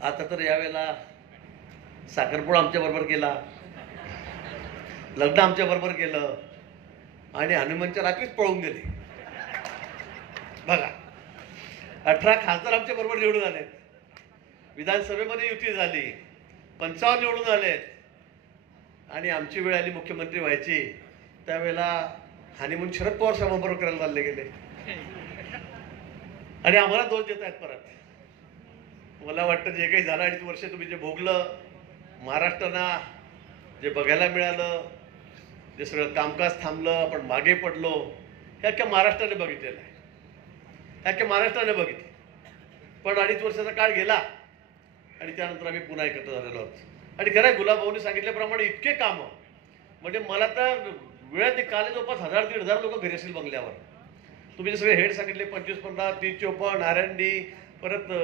आता तर यावेळेला साखरपुडा आमच्याबरोबर केला, लग्न आमच्याबरोबर केलं आणि हनुमानच्या रात्रीच पळून गेले. बघा, 18 खासदार आमच्या बरोबर निवडून आले, विधानसभेमध्ये युती झाली, 55 निवडून आलेत आणि आमची वेळ आली मुख्यमंत्री व्हायची त्यावेळेला हनीमून शरद पवार साहेबांबरोबर करायला चालले गेले आणि आम्हाला दोष देत आहेत परत. मला वाटतं जे काही झालं 2.5 वर्ष तुम्ही जे भोगलं, महाराष्ट्राला जे बघायला मिळालं, जे सगळं कामकाज थांबलं, आपण मागे पडलो, हे अख्ख्या महाराष्ट्राने बघितलेलं आहे, अख्ख्या महाराष्ट्राने बघितलं. पण 2.5 वर्षाचा काळ गेला आणि त्यानंतर आम्ही पुन्हा एकत्र झालेलो आहोत. आणि खरं आहे, गुलाबभाऊनी सांगितल्याप्रमाणे इतके कामं, म्हणजे मला तर वेळात काले जवळपास 1000-1500 लोक घरी असतील बंगल्यावर. तुम्ही जे सगळे हेड सांगितले 25-15, 30-54, R&D, परत